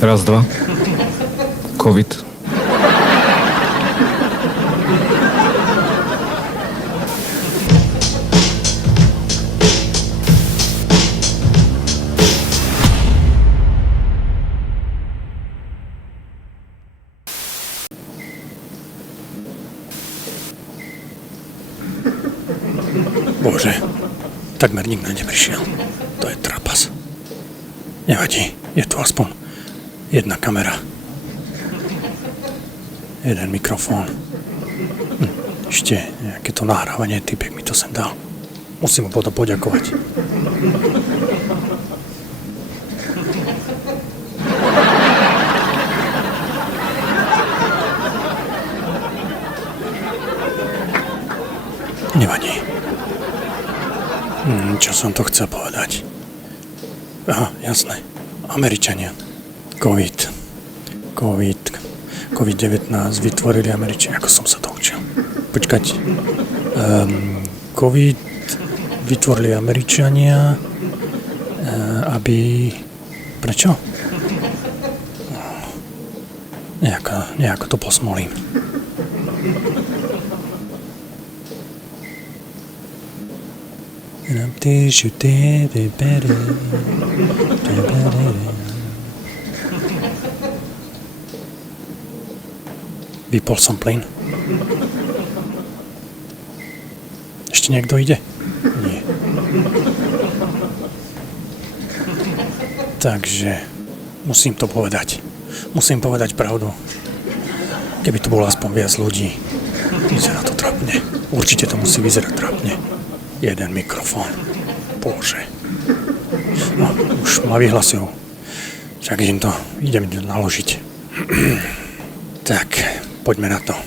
Raz, dva. COVID. Bože, takmer nikto neprišiel. To je trapas. Nevadí, je tu aspoň jedna kamera. Jeden mikrofón. Ešte nejaké to nahrávanie, typek mi to sem dal. Musím mu potom poďakovať. Nevadí. Čo som to chcel povedať? Aha, jasné. Američania. COVID-19 vytvorili Američania. Ako som sa to učil? Počkať. COVID vytvorili Američania, aby... Prečo? Nejako to posmolím. Vypol som plyn. Ešte niekto ide? Nie. Takže musím to povedať. Musím povedať pravdu. Keby tu bolo aspoň viac ľudí. Vyzerá to trápne. Určite to musí vyzerať trápne. Jeden mikrofón. Bože. No, už ma vyhlasujú. Však idem to naložiť. Tak, poďme na to.